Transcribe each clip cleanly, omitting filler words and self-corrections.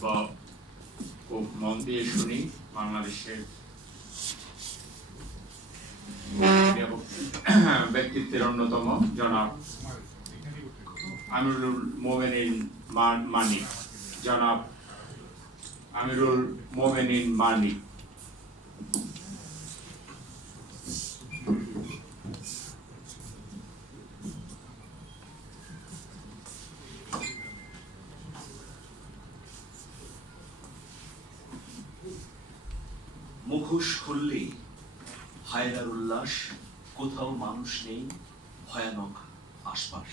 বক্তব্য খুব মন দিয়ে শুনি। বাংলাদেশের ব্যক্তিত্বের অন্যতম জনাব আমিরুল মোমেনিন মানিক, জনাব আমিরুল মোমেনিন মানিক। মুখোশ খুললেই হায়রার উল্লাস, কোথাও মানুষ নেই, ভয়ানক আশপাশ।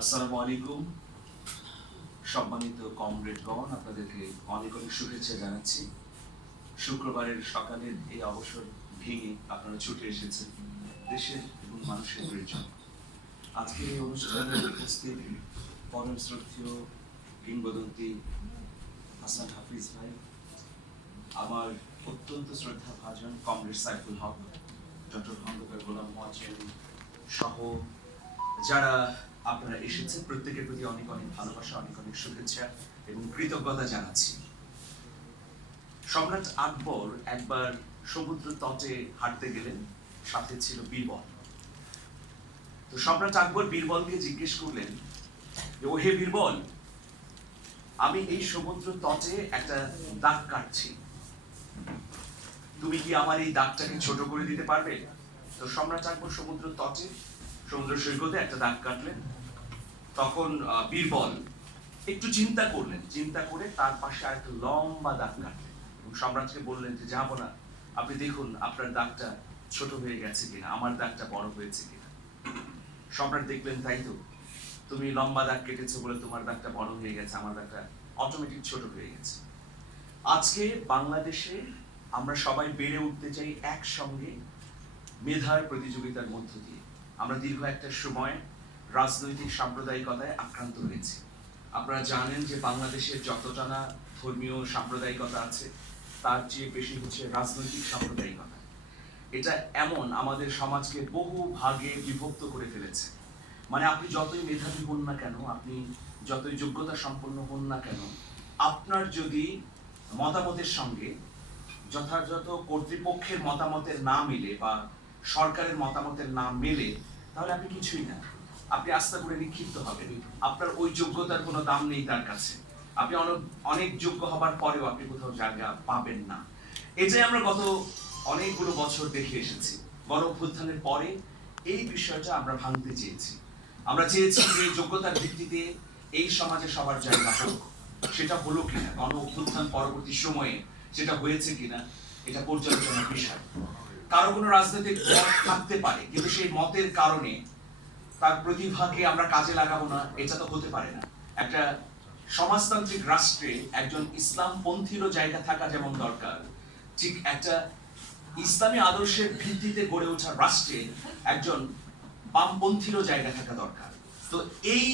আসসালামু আলাইকুম সম্মানিত কমরেডগণ, আপনাদেরকে অনেক অনেক শুভেচ্ছা জানাচ্ছি। শুক্রবারের সকালের এই অবসর ভেঙে আপনারা ছুটে এসেছেন দেশের এবং মানুষের প্রয়োজন। আজকের এই অনুষ্ঠানে উপস্থিত পরম শ্রদ্ধেয় কিংবদন্তি হাসান হাফিজ ভাই, আমার অত্যন্ত শ্রদ্ধা ভাজন কমরেড সাইফুল হক, ডক্টর খন্দকার গোলাম মোয়াজ্জেম সহ যারা আপনারা এসেছেন, প্রত্যেকের প্রতি অনেক অনেক ভালোবাসা, অনেক অনেক শুভেচ্ছা এবং কৃতজ্ঞতা জানাচ্ছি। সম্রাট আকবর একবার সমুদ্র তটে হাঁটতে গেলেন, সাথে ছিল বীরবল। তো সম্রাট আকবর বীরবলকে জিজ্ঞেস করলেন যে, ও হে বীরবল, আমি এই সমুদ্র তটে একটা দাগ কাটছি, তুমি কি আমার এই দাগটাকে ছোট করে দিতে পারবে? তো সম্রাট আকবর সমুদ্র তটে, সমুদ্র সৈকতে একটা দাগ কাটলেন। তখন বীরবল একটু চিন্তা করলেন, চিন্তা করে তার পাশে আরেকটা লম্বা দাগ কাটলেন এবং সম্রাটকে বললেন যে, যাবো না, আপনি দেখুন আপনার দাগটা ছোট হয়ে গেছে কিনা, আমার দাগটা বড় হয়েছে কিনা। সম্রাট দেখলেন, তাই তো, তুমি লম্বা দাগ কেটেছো বলে তোমার দাগটা বড় হয়ে গেছে, আমার দাগটা অটোমেটিক ছোট হয়ে গেছে। আজকে বাংলাদেশে আমরা সবাই বেড়ে উঠতে চাই একসঙ্গে মেধার প্রতিযোগিতার মধ্য দিয়ে। আমরা দীর্ঘ একটা সময় রাজনৈতিক সাম্প্রদায়িকতায় আক্রান্ত হয়েছি। আপনারা জানেন যে বাংলাদেশের যতটা না ধর্মীয় সাম্প্রদায়িকতা আছে, তার চেয়ে বেশি হচ্ছে রাজনৈতিক সাম্প্রদায়িকতা। এটা এমন আমাদের সমাজকে বহু ভাগে বিভক্ত করে ফেলেছে। মানে আপনি যতই মেধাবী হন না কেন, আপনি যতই যোগ্যতা সম্পন্ন হন না কেন, আপনার যদি মতামতের সঙ্গে যথাযথ কর্তৃপক্ষের মতামতের না মিলে বা সরকারের মতামতের না মেলে, তাহলে আপনি কিছুই না, আপনি আস্থা করে নিক্ষিপ্ত হবেন। আপনার ওই যোগ্যতার কোনো দাম নেই তার কাছে। আপনি অনেক যোগ্য হবার পরেও আপনি কোথাও জায়গা পাবেন না। এটাই আমরা গত অনেকগুলো বছর দেখে এসেছি। গণ অভ্যুত্থানের পরে এই বিষয়টা আমরা ভাঙতে চেয়েছি। আমরা চেয়েছি যে যোগ্যতার ভিত্তিতে এই সমাজে সবার জায়গা হোক। সেটা হলো কিনা, গণ অভ্যুত্থান পরবর্তী সময়ে সেটা হয়েছে কিনা, এটা পর্যালোচনার বিষয়। কারো কোনো রাজনৈতিক মত থাকতে পারে, কিন্তু সেই মতের কারণে তার প্রতিভাকে আমরা কাজে লাগাবো না, এটা তো হতে পারে না। একটা সমাজতান্ত্রিক রাষ্ট্রে একজন ইসলামপন্থীরও জায়গা থাকা যেমন দরকার, ঠিক একটা ইসলামী আদর্শের ভিত্তিতে গড়ে ওঠা রাষ্ট্রে একজন বামপন্থীরও জায়গা থাকা দরকার। তো এই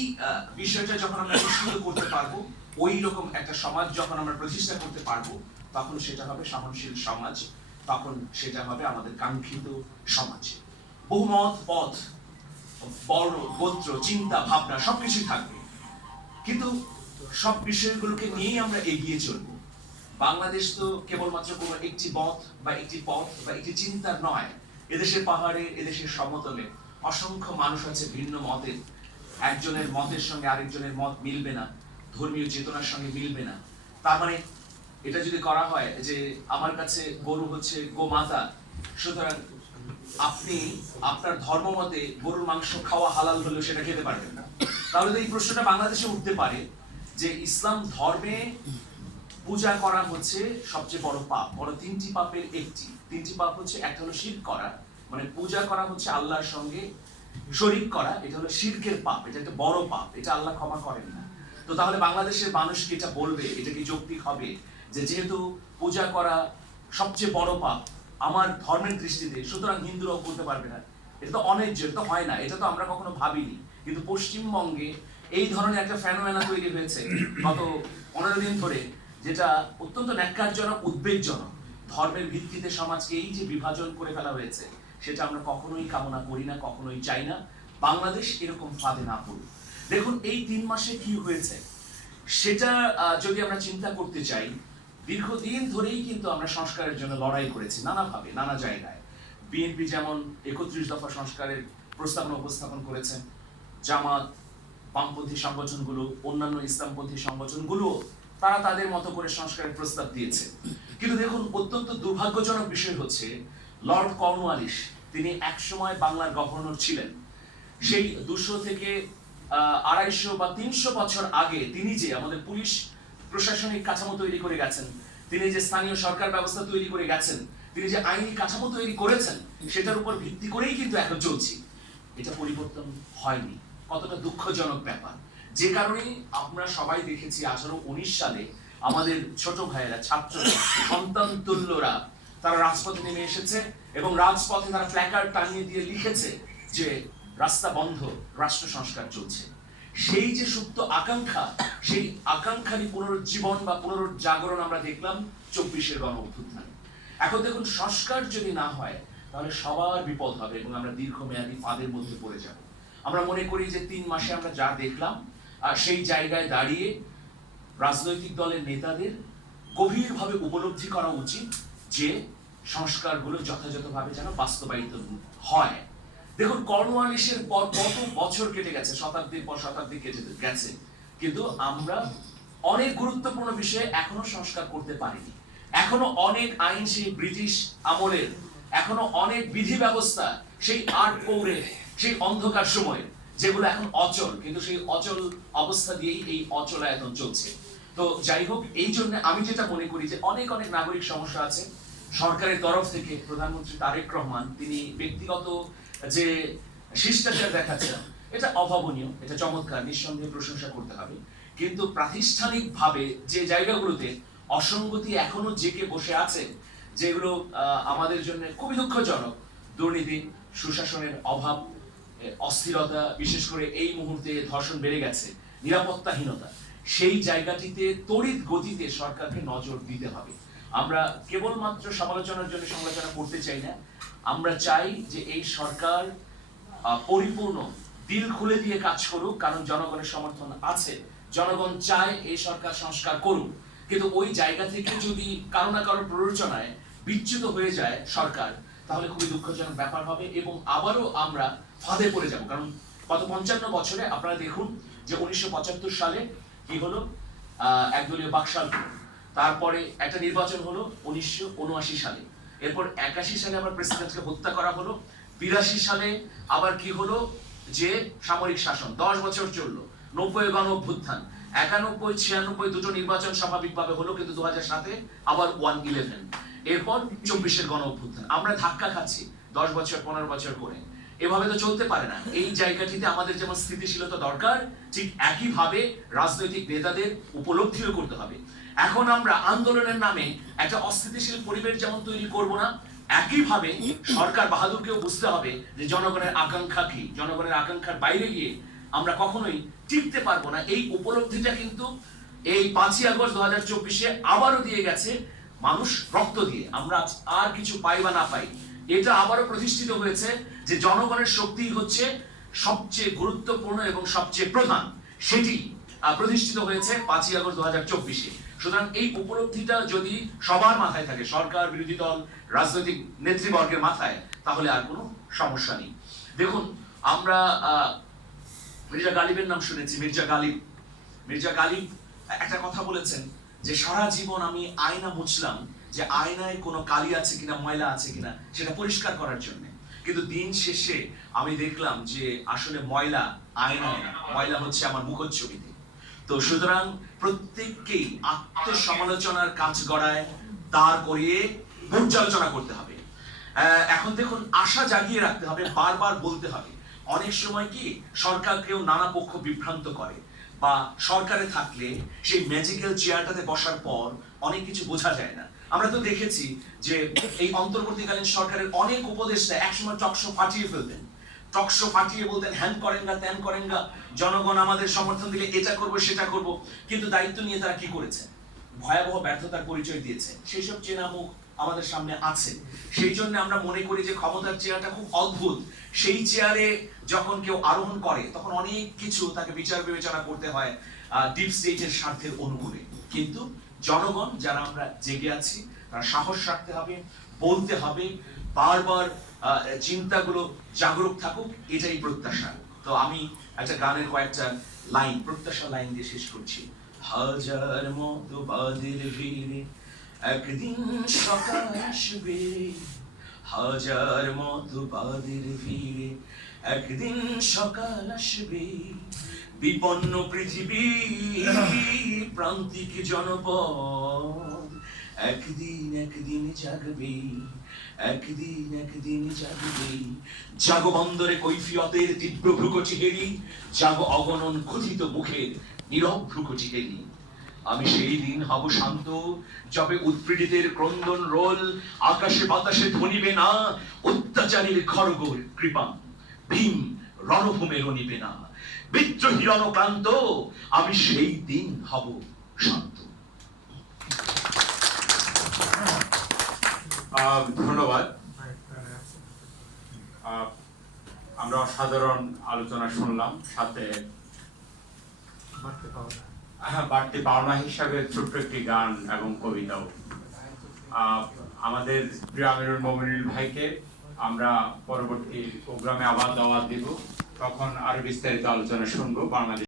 বিষয়টা যখন আমরা নিশ্চিত করতে পারবো, ওই রকম একটা সমাজ যখন আমরা প্রতিষ্ঠা করতে পারবো, তখন সেটা হবে সহনশীল সমাজ, তখন সেটা হবে আমাদের কাঙ্ক্ষিত সমাজ। বহুমত, পথ, বর্ণ, গোত্র, চিন্তা, ভাবনা সবকিছুই থাকবে, কিন্তু সব বিষয়গুলোকে নিয়েই আমরা এগিয়ে চলবো। বাংলাদেশ তো কেবলমাত্র কোনো একটি মত বা একটি পথ বা একটি চিন্তার নয়। এদেশের পাহাড়ে, এদেশের সমতলে অসংখ্য মানুষ আছে ভিন্ন মতের। একজনের মতের সঙ্গে আরেকজনের মত মিলবে না, ধর্মীয় চেতনার সঙ্গে মিলবে না। তার মানে এটা যদি করা হয় যে আমার কাছে গরু হচ্ছে গোমাতা, সুতরাং আপনি আপনার ধর্ম মতে গরুর মাংস খাওয়া হালাল হলেও সেটা খেতে পারবেন না, তাহলে তো এই প্রশ্নটা বাংলাদেশে উঠতে পারে যে ইসলাম ধর্মে পূজা করা হচ্ছে সবচেয়ে বড় পাপ। বড় তিনটি পাপের একটি, তিনটি পাপ হচ্ছে, একটা হলো শিরক করা, মানে পূজা করা হচ্ছে আল্লাহর সঙ্গে শরীক করা, এটা হলো শিরকের পাপ, এটা একটা বড় পাপ, এটা আল্লাহ ক্ষমা করেন না। তো তাহলে বাংলাদেশের মানুষ কি এটা বলবে, এটা কি যৌক্তিক হবে যে যেহেতু পূজা করা সবচেয়ে বড় পাপ আমার ধর্মের দৃষ্টিতে, সুতরাং হিন্দুরাও করতে পারবে না? এটা তো অন্যায্য, এটা তো হয় না, এটা তো আমরা কখনো ভাবিনি। কিন্তু পশ্চিমবঙ্গে এই ধরনের একটা ফেনোমেনা তৈরি হয়েছে গত 15 দিন ধরে, যেটা অত্যন্ত ন্যাক্কারজনক, উদ্বেগজনক। ধর্মের ভিত্তিতে সমাজকে এই যে বিভাজন করে ফেলা হয়েছে, সেটা আমরা কখনোই কামনা করি না, কখনোই চাই না বাংলাদেশ এরকম ফাঁদে না পড়ুক। দেখুন এই 3 মাসে কি হয়েছে। সেটা যদি আমরা চিন্তা করতে চাই, দীর্ঘদিন ধরেই কিন্তু আমরা সংস্কারের জন্য লড়াই করেছি নানাভাবে, নানা জায়গায়। বিএনপি যেমন 31 দফা সংস্কারের প্রস্তাবনা উপস্থাপন করেছেন, জামাত, বামপন্থী সংগঠনগুলো, অন্যান্য ইসলামপন্থী সংগঠনগুলো তারা তাদের মতো করে সংস্কারের প্রস্তাব দিয়েছে। কিন্তু দেখুন, অত্যন্ত দুর্ভাগ্যজনক বিষয় হচ্ছে, লর্ড কর্নওয়ালিস তিনি একসময় বাংলার গভর্নর ছিলেন। সেই 200 থেকে 250 বা 300 বছর আগে তিনি যে আমাদের পুলিশ প্রশাসনিক কাঠামো তৈরি করে গেছেন, তিনি যে স্থানীয় সরকার ব্যবস্থা তৈরি করে গেছেন, তিনি যে আইনি কাঠামো তৈরি করেছেন, সেটার উপর ভিত্তি করেই কিন্তু এখন চলছি। এটা পরিবর্তন হয়নি। কতটা দুঃখজনক ব্যাপার। যে কারণে আমরা সবাই দেখেছি 1819 সালে আমাদের ছোট ভাইয়েরা, ছাত্ররা, সন্তান তুল্যরা তারা রাজপথে নেমে এসেছে এবং রাজপথে তারা প্ল্যাকার্ড টানিয়ে দিয়ে লিখেছে যে রাস্তা বন্ধ, রাষ্ট্র সংস্কার চলছে। সেই যে সুপ্ত আকাঙ্ক্ষা, সেই আকাঙ্ক্ষারই পুনরুজ্জীবন বা পুনরুজ্জাগরণ আমরা দেখলাম 24-এর গণ অভ্যুত্থানে। এখন দেখুন, সংস্কার যদি না হয় তাহলে সবার বিপদ হবে এবং আমরা দীর্ঘমেয়াদী ফাঁদের মধ্যে পড়ে যাব। আমরা মনে করি যে 3 মাসে আমরা যা দেখলাম, সেই জায়গায় দাঁড়িয়ে রাজনৈতিক দলের নেতাদের গভীরভাবে উপলব্ধি করা উচিত যে সংস্কারগুলো যথাযথভাবে যেন বাস্তবায়িত হয়। দেখুন, কর্নওয়ালিসের পর কত বছর কেটে গেছে, শতাব্দীর পর শতাব্দী কেটে গেছে, কিন্তু আমরা অনেক গুরুত্বপূর্ণ বিষয়ে এখনো সংস্কার করতে পারিনি। এখনো অনেক আইন সেই ব্রিটিশ আমলের, এখনো অনেক বিধি ব্যবস্থা সেই 8 পৌরের, সেই অন্ধকার সময়, যেগুলো এখন অচল, কিন্তু সেই অচল অবস্থা দিয়েই এই অচলায়তন চলছে। তো যাই হোক, এই জন্য আমি যেটা মনে করি যে অনেক নাগরিক সমস্যা আছে। সরকারের তরফ থেকে প্রধানমন্ত্রী তারেক রহমান তিনি ব্যক্তিগত যে শিষ্টাচার দেখাচ্ছেন, এটা অভাবনীয়, এটা চমৎকার, নিঃসন্দেহে প্রশংসা করতে হবে। কিন্তু প্রাতিষ্ঠানিকভাবে যে জায়গাগুলোতে অসঙ্গতি এখনো জেকে বসে আছে, যেগুলো আমাদের জন্য খুবই দুঃখজনক, দুর্নীতি, সুশাসনের অভাব, অস্থিরতা, বিশেষ করে এই মুহূর্তে ধর্ষণ বেড়ে গেছে, নিরাপত্তাহীনতা, সেই জায়গাটিতে তড়িৎ গতিতে সরকারকে নজর দিতে হবে। আমরা কেবলমাত্র সমালোচনার জন্য সমালোচনা করতে চাই না, আমরা চাই যে এই সরকার পরিপূর্ণ দিল খুলে দিয়ে কাজ করুক, কারণ জনগণের সমর্থন আছে, জনগণ চায় এই সরকার সংস্কার করুক। কিন্তু ওই জায়গা থেকে যদি কারো না কারো প্ররোচনায় বিচ্যুত হয়ে যায় সরকার, তাহলে খুবই দুঃখজনক ব্যাপার হবে এবং আবারও আমরা ফাঁদে পড়ে যাব। কারণ গত 55 বছরে আপনারা দেখুন যে 1975 সালে কি হলো, একদলীয় বাকশাল, তারপরে একটা নির্বাচন হলো 1979 সালে, এরপর 81 সালে আবার প্রেসিডেন্টকে হত্যা করা হলো, 82 সালে আবার কি হলো যে সামরিক শাসন, 10 বছর চললো, 90 গণ অভ্যুত্থান, 91, 96 দুটো নির্বাচন স্বাভাবিকভাবে হলো, কিন্তু 2007 আবার 111, এরপর 24-এর গণ অভ্যুত্থান। আমরা ধাক্কা খাচ্ছি 10 বছর 15 বছর করে। এভাবে তো চলতে পারে না। এই জায়গাটিতে আমাদের যেমন স্থিতিশীলতা দরকার, ঠিক একইভাবে রাজনৈতিক নেতাদের উপলব্ধিও করতে হবে। এখন আমরা আন্দোলনের নামে একটা অস্থিতিশীল পরিবেশ যেমন তৈরি করব না, একইভাবে সরকার বাহাদুরকেও বুঝতে হবে যে জনগণের আকাঙ্ক্ষা কি, জনগণের আকাঙ্ক্ষার বাইরে গিয়ে আমরা কখনোই টিকতে পারবো না। এই উপলব্ধিটা কিন্তু এই 5ই আগস্ট 2024-এ আবারও দিয়ে গেছে মানুষ রক্ত দিয়ে। আমরা আর কিছু পাই বা না পাই, এটা আবারও প্রতিষ্ঠিত হয়েছে যে জনগণের শক্তি হচ্ছে সবচেয়ে গুরুত্বপূর্ণ এবং সবচেয়ে প্রধান, সেটি প্রতিষ্ঠিত হয়েছে 5ই আগস্ট 2024-এ। সুতরাং এই উপলব্ধিটা যদি সবার মাথায় থাকে, সরকার, বিরোধী দল, রাজনৈতিক নেতৃবর্গের মাথায়, তাহলে আর কোনো সমস্যা নেই। দেখুন, আমরা মির্জা গালিবের নাম শুনেছি। মির্জা গালিব একটা কথা বলেছেন যে সারা জীবন আমি আয়না মুছলাম যে আয়নায় কোনো কালি আছে কিনা, ময়লা আছে কিনা সেটা পরিষ্কার করার জন্য, কিন্তু দিন শেষে আমি দেখলাম যে আসলে ময়লা আয়নায় না, ময়লা হচ্ছে আমার মুখচ্ছবিতে। তো সুতরাং প্রত্যেককেই আত্মসমালোচনার কাজ গড়ায় দাঁড় করিয়ে পর্যালোচনা করতে হবে। এখন দেখুন, আশা জাগিয়ে রাখতে হবে, বারবার বলতে হবে। অনেক সময় কি সরকারকেও নানা পক্ষ বিভ্রান্ত করে, বা সরকারে থাকলে সেই ম্যাজিক্যাল চেয়ারটাতে বসার পর অনেক কিছু বোঝা যায় না। আমরা তো দেখেছি যে এই অন্তর্বর্তীকালীন সরকারের অনেক উপদেষ্টা একসময় টকশো ফাটিয়ে ফেলতেন, টকশো ফাটিয়ে বলতেন হ্যান করেন গা ত্যান করেন গা, জনগণ আমাদের সমর্থন দিলে এটা করব সেটা করব, কিন্তু দায়িত্ব নিয়ে তারা কি করেছে? ভয়াবহ ব্যর্থতার পরিচয় দিয়েছে। সেই সব চেনা মুখ আমাদের সামনে আছে। সেই জন্য আমরা মনে করি যে ক্ষমতার চেয়ারটা খুব অদ্ভুত। সেই চেয়ারে যখন কেউ আরোহণ করে তখন অনেক কিছু তাকে বিচার বিবেচনা করতে হয়, ডিপ স্টেটের স্বার্থের অনুকূলে। কিন্তু জনগণ যারা আমরা জেগে আছি তারা সাহস রাখতে হবে, বলতে হবে, বারবার চিন্তাগুলো জাগরুক থাকুক, এটাই প্রত্যাশা। তো আমি একটা গানের কয়েকটা লাইন, প্রত্যাশা লাইন দিয়ে শেষ করছি। হাজার মতো বাদের ভিড়ে একদিন সকাল আসবে, হাজার মতো বাদের ভিড়ে একদিন সকাল আসবে, বিপন্ন পৃথিবী প্রান্তিক জনপদ একদিন জাগবে, একদিন জাগবে। জাগো বন্দরে কৈফিয়তের তীব্র ভ্রুকটি হেরি, জাগো অগণন কথিত মুখের নীরব ভ্রুকটি হেরি। আমি সেই দিন হব শান্ত, যবে উৎপীড়িতের ক্রন্দন রোল আকাশে বাতাসে ধ্বনিবে না, অত্যাচারীর খড়গোল কৃপা ভীম রণভূমে রণিবে না, বিদ্রোহী রণক্রান্ত আমি সেই দিন হব শান্ত। ধন্যবাদ। আমরা অসাধারণ আলোচনা শুনলাম, সাথে বাড়তি পাওনা হিসাবে ছোট্ট একটি গান এবং কবিতাও। আমাদের প্রিয় আমিরুল মোমিনুল ভাইকে আমরা পরবর্তী প্রোগ্রামে আবার দাওয়াত দিব, তখন আরো বিস্তারিত আলোচনা শুনবো বাংলাদেশ